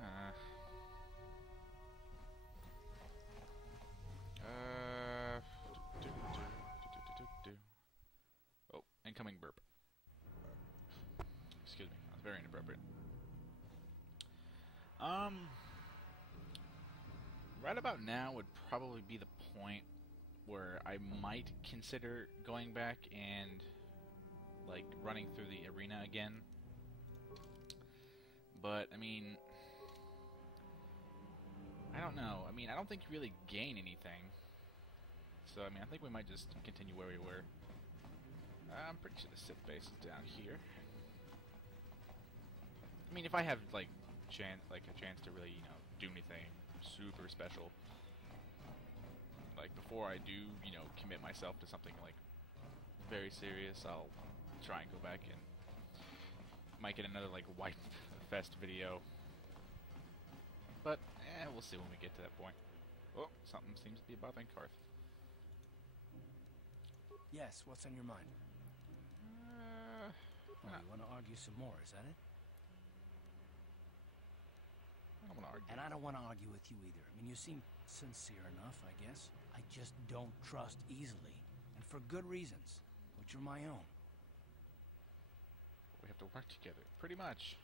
Huh. Oh, incoming burp. Excuse me, that's very inappropriate. Right about now would probably be the point where I might consider going back and, like, running through the arena again. But, I mean, I don't know. I mean, I don't think you really gain anything. So, I mean, I think we might just continue where we were. I'm pretty sure the Sith base is down here. I mean, if I have, like, a chance to really, you know, do anything super special, like, before I do, you know, commit myself to something, like, very serious, I'll try and go back and might get another, like, White Fest video. But, we'll see when we get to that point. Oh, something seems to be bothering Karth. Yes, what's on your mind? Oh, you want to argue some more, is that it? I don't want to argue. And I don't want to argue with you either. I mean, you seem sincere enough, I guess. I just don't trust easily. And for good reasons, which are my own. We have to work together. Pretty much.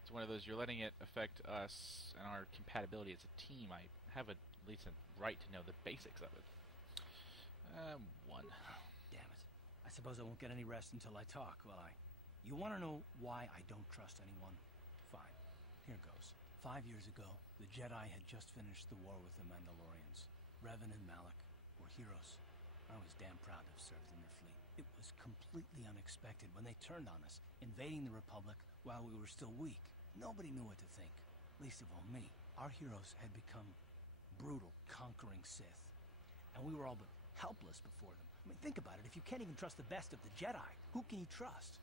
It's one of those, you're letting it affect us and our compatibility as a team. I have at least a right to know the basics of it. One. Damn it. I suppose I won't get any rest until I talk, will I? You want to know why I don't trust anyone? Fine. Here goes. 5 years ago, the Jedi had just finished the war with the Mandalorians. Revan and Malak were heroes. I was damn proud to have served in their fleet. It was completely unexpected when they turned on us, invading the Republic while we were still weak. Nobody knew what to think, least of all me. Our heroes had become brutal, conquering Sith, and we were all but helpless before them. I mean, think about it. If you can't even trust the best of the Jedi, who can you trust?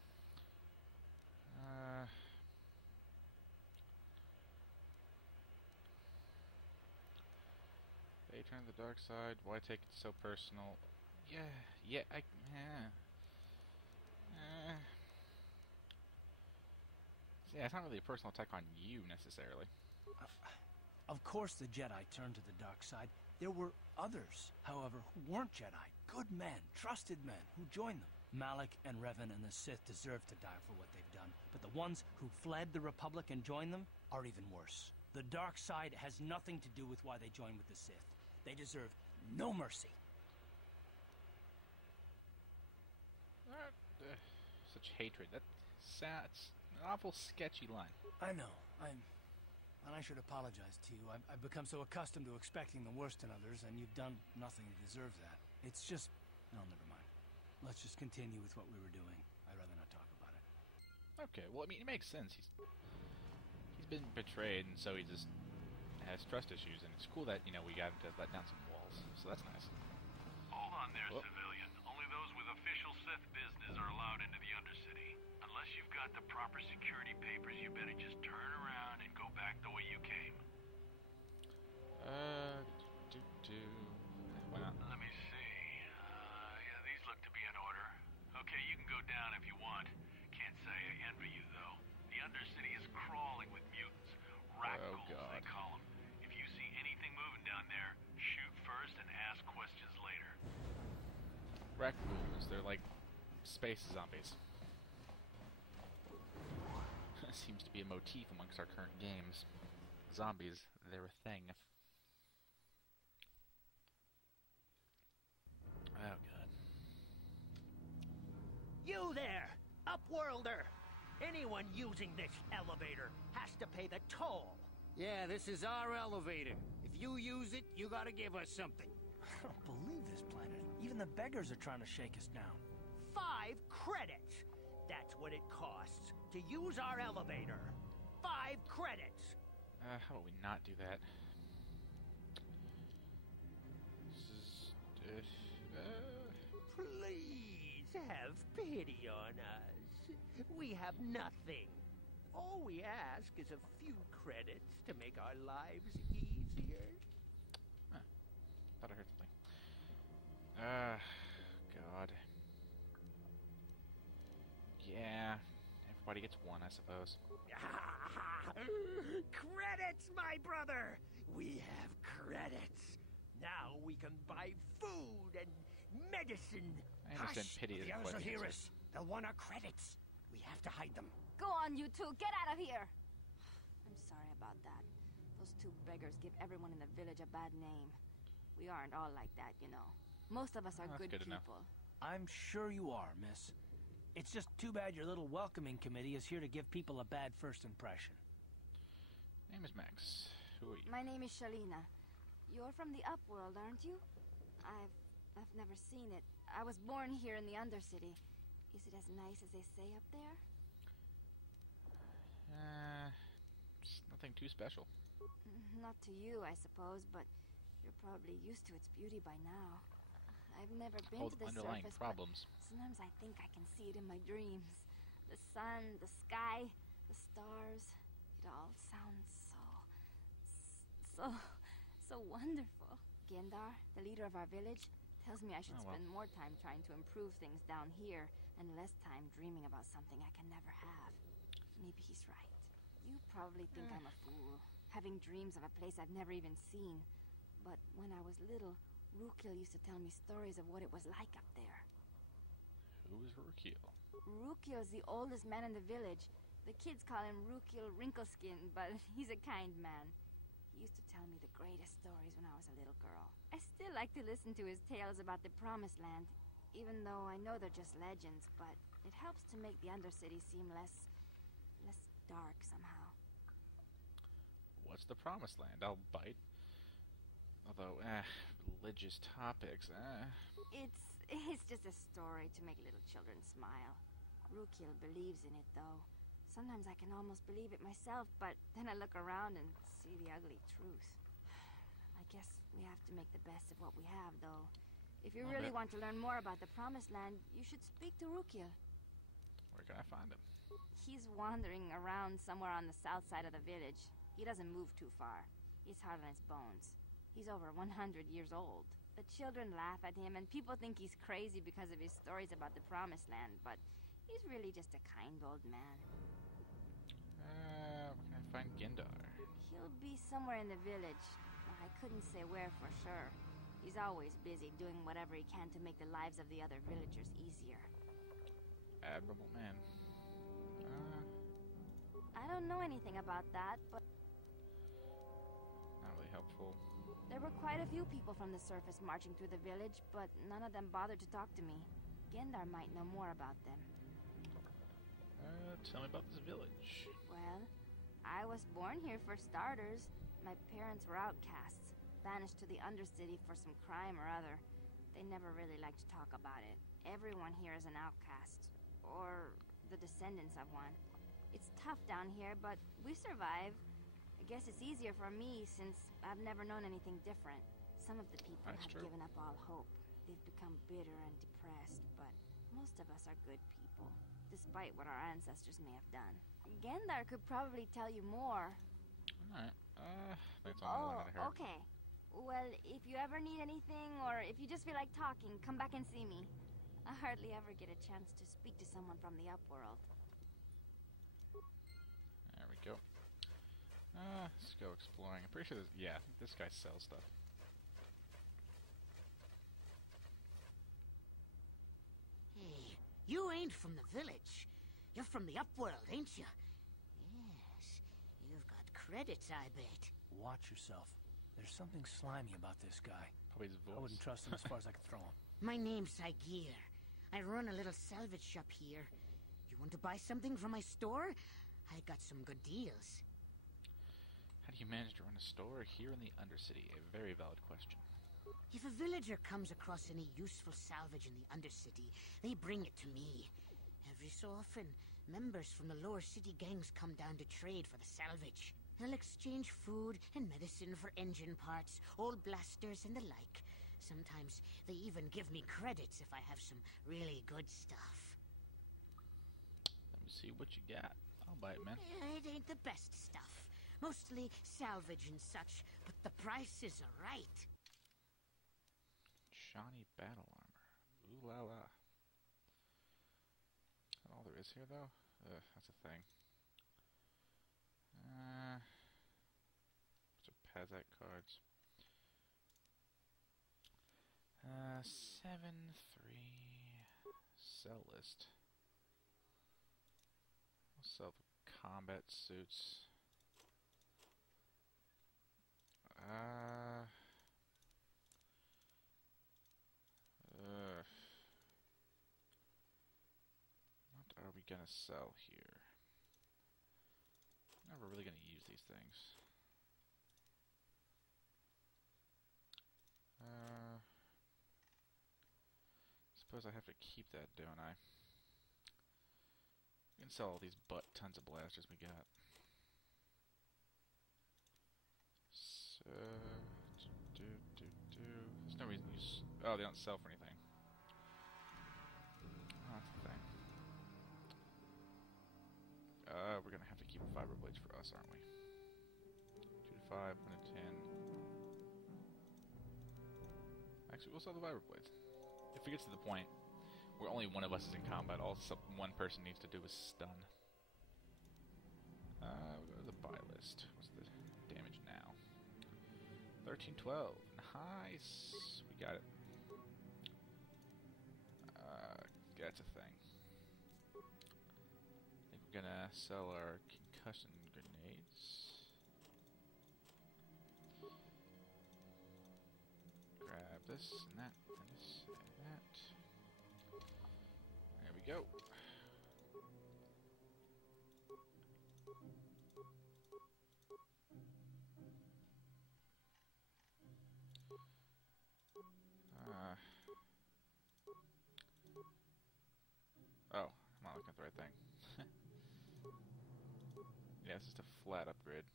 They turn to the dark side. Why take it so personal? Yeah, it's not really a personal attack on you, necessarily. Of course the Jedi turned to the dark side. There were others, however, who weren't Jedi. Good men, trusted men, who joined them. Malak and Revan and the Sith deserve to die for what they've done, but the ones who fled the Republic and joined them are even worse. The dark side has nothing to do with why they joined with the Sith. They deserve no mercy. Such hatred. That's an awful sketchy line. I know. And I should apologize to you. I've become so accustomed to expecting the worst in others, and you've done nothing to deserve that. It's just... Oh, never mind. Let's just continue with what we were doing. I'd rather not talk about it. Okay, well, I mean, it makes sense. He's been betrayed, and so he just has trust issues, and it's cool that, you know, we got him to let down some walls. So that's nice. Hold on there, civilian. Only those with official Sith business are allowed into the Undercity. Unless you've got the proper security papers, you better just turn around and go back the way you came. Why not? Let me see. Yeah, these look to be in order. Okay, you can go down if you want. Can't say I envy you, though. The Undercity is crawling with mutants. Rackhools, they call them. If you see anything moving down there, shoot first and ask questions later. Rackhools, they're like space zombies. Seems to be a motif amongst our current games. Zombies, they're a thing. Oh, God. You there! Upworlder! Anyone using this elevator has to pay the toll. Yeah, this is our elevator. If you use it, you gotta give us something. I don't believe this planet. Even the beggars are trying to shake us down. 5 credits! That's what it costs to use our elevator. 5 credits! How about we not do that? Please have pity on us. We have nothing. All we ask is a few credits to make our lives easier. Huh. Thought I heard something. God. Yeah. Everybody gets one, I suppose. Credits, my brother! We have credits. Now we can buy food and medicine. I understand Hush! pity The isn't others quite will the hear answer. us. They'll want our credits. We have to hide them. Go on, you two. Get out of here. I'm sorry about that. Those two beggars give everyone in the village a bad name. We aren't all like that, you know. Most of us are That's good good to know. people. I'm sure you are, miss. It's just too bad your little welcoming committee is here to give people a bad first impression. Name is Max. Who are you? My name is Shalina. You're from the Upworld, aren't you? I've never seen it. I was born here in the Undercity. Is it as nice as they say up there? It's nothing too special. Not to you, I suppose, but you're probably used to its beauty by now. I've never been All to the the underlying surface, problems. but sometimes I think I can see it in my dreams. The sun, the sky, the stars. It all sounds so wonderful. Gendar, the leader of our village, tells me I should Oh, well. spend more time trying to improve things down here and less time dreaming about something I can never have. Maybe he's right. You probably think I'm a fool, having dreams of a place I've never even seen. But when I was little, Rukil used to tell me stories of what it was like up there. Who is Rukil? Rukil's the oldest man in the village. The kids call him Rukil Wrinkleskin, but he's a kind man. He used to tell me the greatest stories when I was a little girl. I still like to listen to his tales about the Promised Land, even though I know they're just legends, but it helps to make the Undercity seem less dark somehow. What's the Promised Land? I'll bite. Although, religious topics, It's just a story to make little children smile. Rukil believes in it, though. Sometimes I can almost believe it myself, but then I look around and see the ugly truth. I guess we have to make the best of what we have, though. If you Love really it. want to learn more about the Promised Land, you should speak to Rukil. Where can I find him? He's wandering around somewhere on the south side of the village. He doesn't move too far. He's hard on his bones. He's over 100 years old. The children laugh at him, and people think he's crazy because of his stories about the Promised Land, but he's really just a kind old man. Where can I find Gendar? He'll be somewhere in the village. I couldn't say where for sure. He's always busy doing whatever he can to make the lives of the other villagers easier. Admirable man. I don't know anything about that, but Not really helpful. there were quite a few people from the surface marching through the village, but none of them bothered to talk to me. Gendar might know more about them. Tell me about this village. Well, I was born here for starters. My parents were outcasts, banished to the Undercity for some crime or other. They never really liked to talk about it. Everyone here is an outcast, or the descendants of one. It's tough down here, but we survive. I guess it's easier for me since I've never known anything different. Some of the people That's have true. given up all hope. They've become bitter and depressed, but most of us are good people, despite what our ancestors may have done. Gendar could probably tell you more. Alright. That's all I wanted to hear. Okay. Well, if you ever need anything, or if you just feel like talking, come back and see me. I hardly ever get a chance to speak to someone from the Upworld. There we go. Let's go exploring. I'm pretty sure this, yeah, I think this guy sells stuff. Hey, you ain't from the village. You're from the Upworld, ain't you? Yes, you've got credits, I bet. Watch yourself. There's something slimy about this guy. Probably his voice. I wouldn't trust him as far as I could throw him. My name's Saigir. I run a little salvage shop here. You want to buy something from my store? I got some good deals. How do you manage to run a store here in the Undercity? A very valid question. If a villager comes across any useful salvage in the Undercity, they bring it to me. Every so often, members from the lower city gangs come down to trade for the salvage. They'll exchange food and medicine for engine parts, old blasters and the like. Sometimes they even give me credits if I have some really good stuff. Let me see what you got. I'll buy it, man. It ain't the best stuff. Mostly salvage and such, but the prices are right. Shawnee battle armor. Ooh la la. Is that all there is here, though? That's a thing. Bunch of Pazak cards. 7-3 sell list. We'll sell the combat suits. What are we gonna sell here? Never really gonna use these things. Suppose I have to keep that, don't I? We can sell all these tons of blasters we got. So, there's no reason to use. Oh, they don't sell for anything. Oh, that's the thing. We're gonna have to keep fiber blades for us, aren't we? 2 to 5, 1 to 10. Actually, we'll sell the viber blades. If it gets to the point where only one of us is in combat, all one person needs to do is stun. We'll go to the buy list. What's the damage now? 13-12. Nice. We got it. That's a thing. I think we're gonna sell our concussion grenades. Grab this and that and this and that. There we go. Oh, I'm not looking at the right thing. Yeah, it's just a flat upgrade.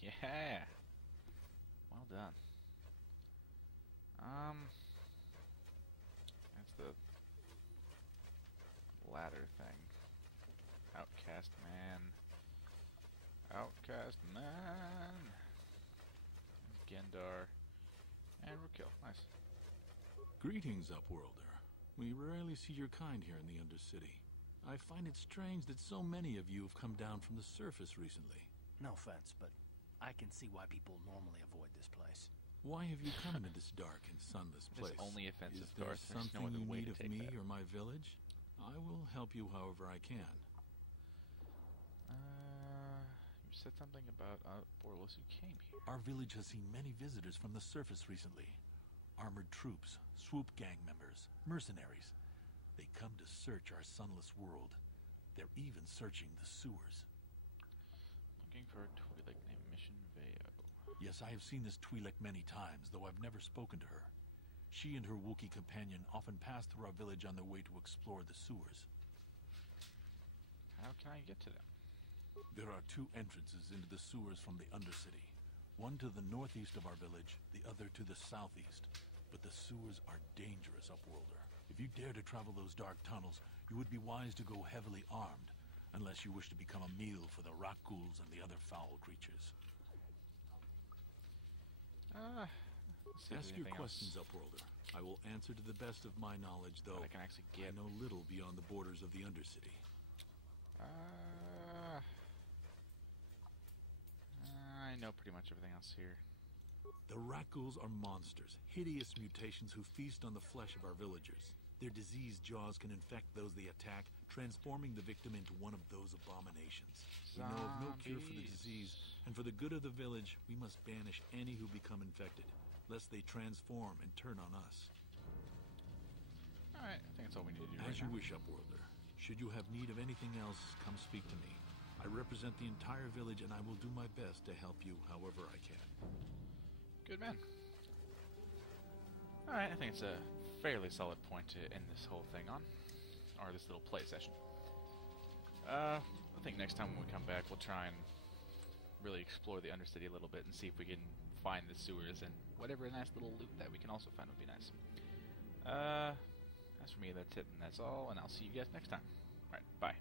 Yeah! Well done. That's the ladder thing. Outcast man. Outcast man! Gendar. And Raquel. Nice. Greetings, Upworlder. We rarely see your kind here in the Undercity. I find it strange that so many of you have come down from the surface recently. No offense, but I can see why people normally avoid this place. Why have you come into this dark and sunless place? It's only offensive, Is there Garth. There's something no other you way need to of take me that. or my village? I will help you however I can. You said something about Borlos who came here. Our village has seen many visitors from the surface recently. Armored troops, swoop gang members, mercenaries. They come to search our sunless world. They're even searching the sewers. Looking for a Twi'lek named Mission Veo. Yes, I have seen this Twi'lek many times, though I've never spoken to her. She and her Wookiee companion often pass through our village on their way to explore the sewers. How can I get to them? There are 2 entrances into the sewers from the Undercity. One to the northeast of our village, the other to the southeast. But the sewers are dangerous, Upworlder. If you dare to travel those dark tunnels, you would be wise to go heavily armed, unless you wish to become a meal for the rock ghouls and the other foul creatures. Ask your questions, Upworlder. I will answer to the best of my knowledge, though I can actually get. I know little beyond the borders of the Undercity. I know pretty much everything else here. The Rakghouls are monsters, hideous mutations who feast on the flesh of our villagers. Their diseased jaws can infect those they attack, transforming the victim into one of those abominations. We know of no cure for the disease, and for the good of the village, we must banish any who become infected, lest they transform and turn on us. Alright, I think that's all we need to do As right you now. wish, Upworlder. Should you have need of anything else, come speak to me. I represent the entire village, and I will do my best to help you however I can. Good man. Alright, I think it's a fairly solid point to end this whole thing on. Or this little play session. I think next time when we come back, we'll try and really explore the Undercity a little bit and see if we can find the sewers and whatever nice little loot that we can also find would be nice. As for me, that's it and that's all, and I'll see you guys next time. Alright, bye.